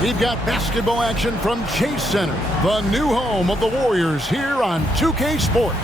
We've got basketball action from Chase Center, the new home of the Warriors, here on 2K Sports.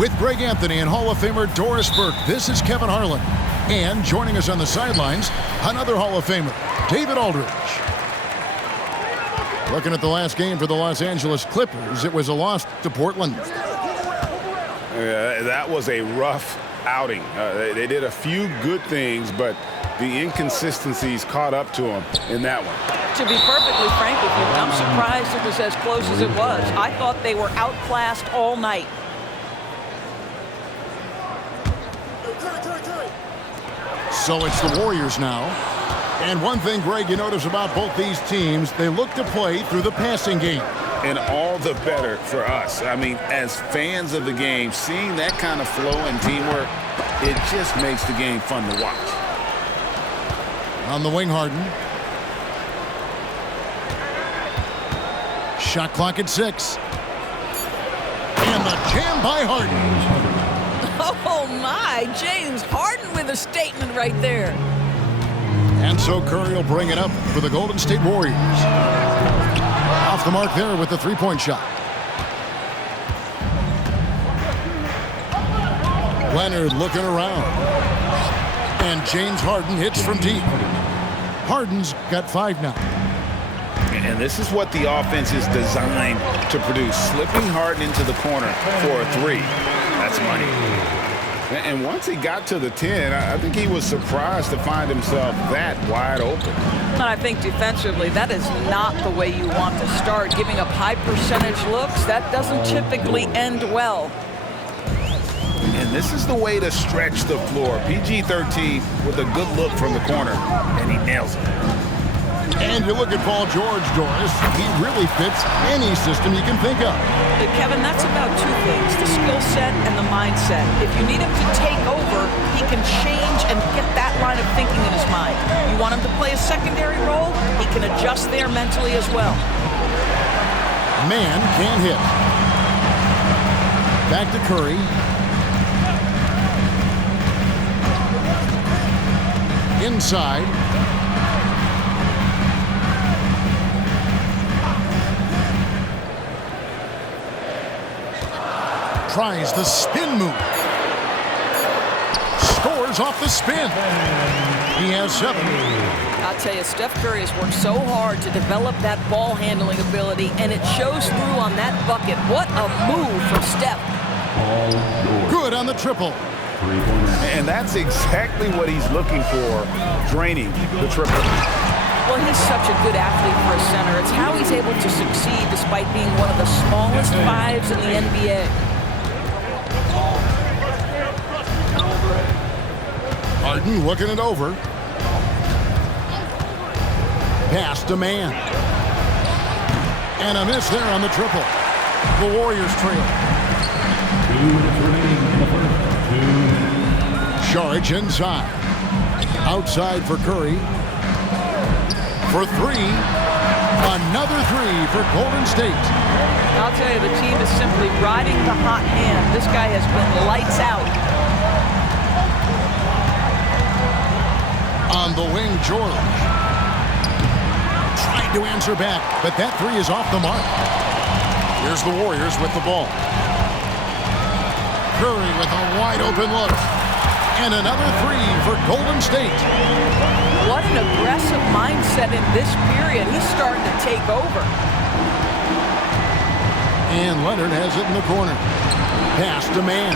With Greg Anthony and Hall of Famer Doris Burke, this is Kevin Harlan. And joining us on the sidelines, another Hall of Famer, David Aldridge. Looking at the last game for the Los Angeles Clippers, it was a loss to Portland. That was a rough outing. They did a few good things, but the inconsistencies caught up to them in that one. To be perfectly frank with you, I'm surprised it was as close as it was. I thought they were outclassed all night. So it's the Warriors now. And one thing, Greg, you notice about both these teams, they look to play through the passing game. And all the better for us. I mean, as fans of the game, seeing that kind of flow and teamwork, it just makes the game fun to watch. On the wing, Harden. Shot clock at 6. And the jam by Harden. Oh, my. James Harden with a statement right there. And so Curry will bring it up for the Golden State Warriors. Off the mark there with the three-point shot. Leonard looking around. And James Harden hits from deep. Harden's got 5 now. And this is what the offense is designed to produce. Slipping Harden into the corner for a 3. That's money. And once he got to the 10, I think he was surprised to find himself that wide open. And I think defensively, that is not the way you want to start. Giving up high percentage looks, that doesn't typically end well. And this is the way to stretch the floor. PG-13 with a good look from the corner, and he nails it. And you look at Paul George, Doris, he really fits any system you can think of. Kevin, that's about 2 things, the skill set and the mindset. If you need him to take over, he can change and get that line of thinking in his mind. You want him to play a secondary role, he can adjust there mentally as well. Man can't hit. Back to Curry. Inside. Tries the spin move. Scores off the spin. He has 7. I'll tell you, Steph Curry has worked so hard to develop that ball handling ability, and it shows through on that bucket. What a move from Steph. Good on the triple. And that's exactly what he's looking for, draining the triple. Well, he's such a good athlete for a center. It's how he's able to succeed despite being one of the smallest 5s in the NBA. Harden looking it over. Pass to man. And a miss there on the triple. The Warriors trail. 2 minutes remaining in the first. Charge inside. Outside for Curry. For 3. Another 3 for Golden State. I'll tell you, the team is simply riding the hot hand. This guy has been lights out. On the wing, George. Trying to answer back, but that 3 is off the mark. Here's the Warriors with the ball. Curry with a wide open look. And another 3 for Golden State. What an aggressive mindset in this period. He's starting to take over. And Leonard has it in the corner. Pass to man.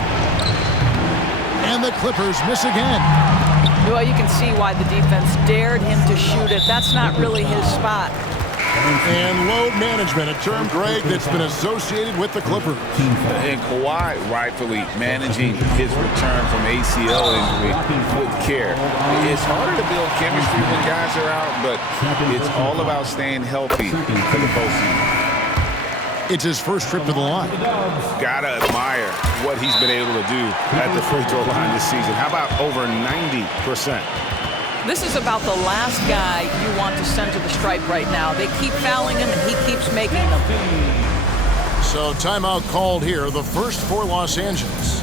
And the Clippers miss again. Well, you can see why the defense dared him to shoot it. That's not really his spot. And load management, a term, Greg, that's been associated with the Clippers. And Kawhi rightfully managing his return from ACL injury with care. It's harder to build chemistry when guys are out, but it's all about staying healthy for the postseason. It's his first trip to the line. Gotta admire what he's been able to do at the free throw line this season. How about over 90%? This is about the last guy you want to send to the stripe right now. They keep fouling him, and he keeps making them. So timeout called here, the first for Los Angeles.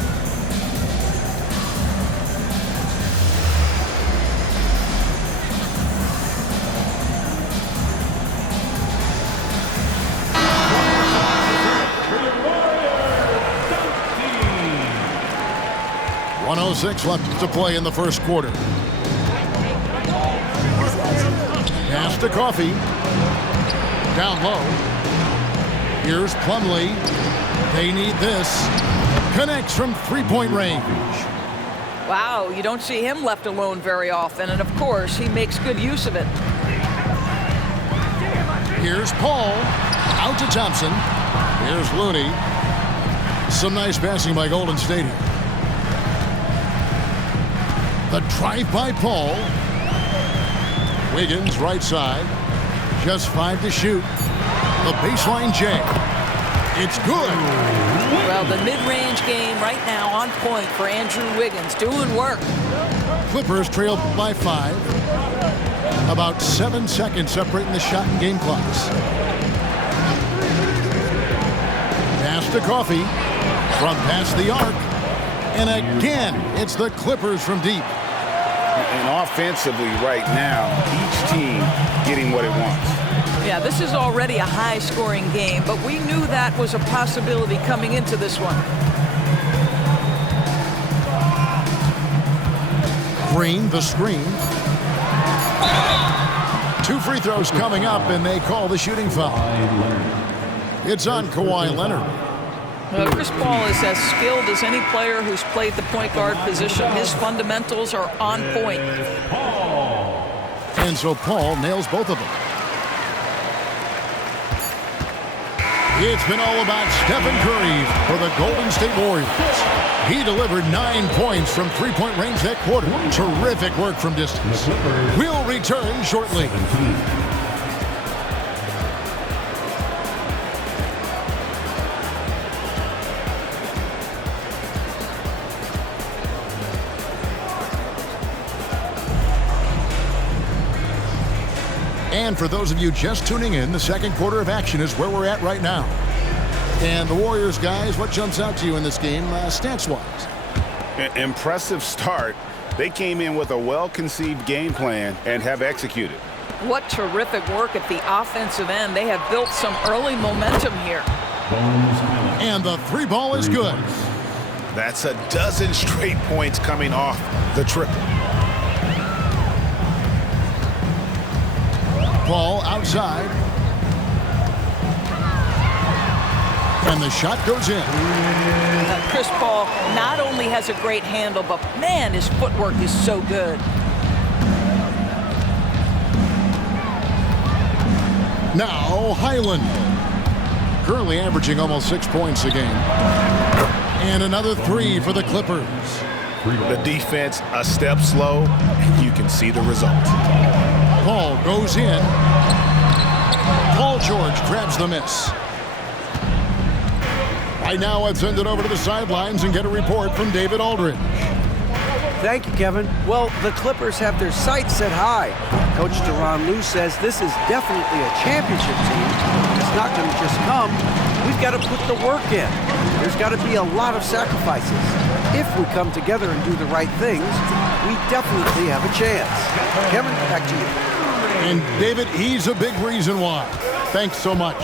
1:06 left to play in the first quarter. Pass to Coffey. Down low. Here's Plumlee. They need this. Connects from three-point range. Wow, you don't see him left alone very often, and of course, he makes good use of it. Here's Paul. Out to Thompson. Here's Looney. Some nice passing by Golden State here. The drive by Paul. Wiggins, right side. Just 5 to shoot. The baseline jam. It's good. Well, the mid-range game right now on point for Andrew Wiggins. Doing work. Clippers trail by 5. About 7 seconds separating the shot and game clocks. Pass to Coffey. From past the arc. And again, it's the Clippers from deep. And offensively right now, each team getting what it wants. Yeah, this is already a high-scoring game, but we knew that was a possibility coming into this one. Green, the screen. 2 free throws coming up, and they call the shooting foul. It's on Kawhi Leonard. Chris Paul is as skilled as any player who's played the point guard position. His fundamentals are on point. And so Paul nails both of them. It's been all about Stephen Curry for the Golden State Warriors. He delivered 9 points from three-point range that quarter. Terrific work from distance. We'll return shortly. And for those of you just tuning in, the second quarter of action is where we're at right now. And the Warriors, guys, what jumps out to you in this game, stats-wise? Impressive start. They came in with a well-conceived game plan and have executed. What terrific work at the offensive end. They have built some early momentum here. And the 3 ball is good. That's a dozen straight points coming off the triple. Ball outside. And the shot goes in. Chris Paul not only has a great handle, but man, his footwork is so good. Now Highland. Currently averaging almost 6 points a game. And another 3 for the Clippers. The defense a step slow, and you can see the result. Paul goes in. Paul George grabs the miss. Right now, let's send it over to the sidelines and get a report from David Aldridge. Thank you, Kevin. Well, the Clippers have their sights set high. Coach Tyronn Lue says this is definitely a championship team. It's not going to just come. We've got to put the work in. There's got to be a lot of sacrifices. If we come together and do the right things, we definitely have a chance. Kevin, back to you. And David, he's a big reason why. Thanks so much.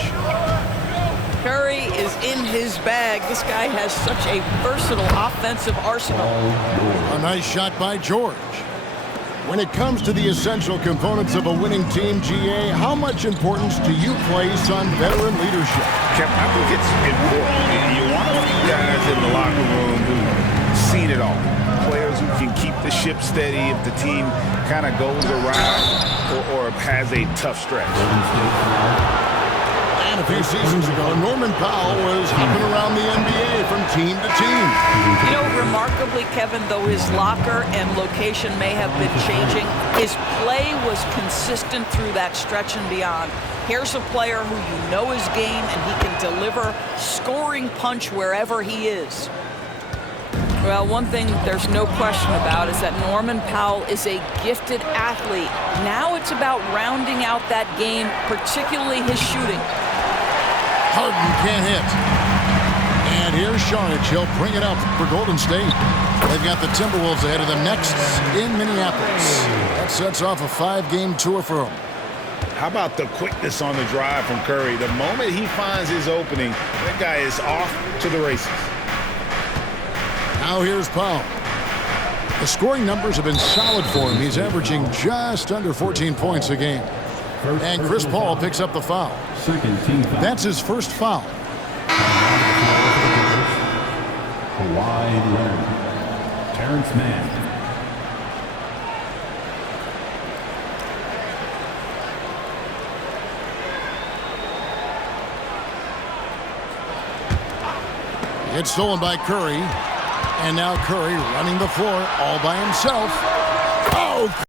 Curry is in his bag. This guy has such a versatile offensive arsenal. A nice shot by George. When it comes to the essential components of a winning team, GA, how much importance do you place on veteran leadership? Kevin, I think it's important. You want a few guys in the locker room who've seen it all. Players who can keep the ship steady if the team kind of goes around or has a tough stretch. And a few seasons ago, Norman Powell was hopping around the NBA from team to team. You know, remarkably, Kevin, though his locker and location may have been changing, his play was consistent through that stretch and beyond. Here's a player who you know his game, and he can deliver scoring punch wherever he is. Well, one thing there's no question about is that Norman Powell is a gifted athlete. Now it's about rounding out that game, particularly his shooting. Harden can't hit. And here's Saric. He'll bring it up for Golden State. They've got the Timberwolves ahead of them next in Minneapolis. That sets off a 5-game tour for them. How about the quickness on the drive from Curry? The moment he finds his opening, that guy is off to the races. Now here's Powell. The scoring numbers have been solid for him. He's averaging just under 14 points a game. And Chris Paul picks up the foul. Second team foul. That's his first foul. Kawhi Leonard. Terrence Mann. It's stolen by Curry. And now Curry running the floor all by himself. Oh!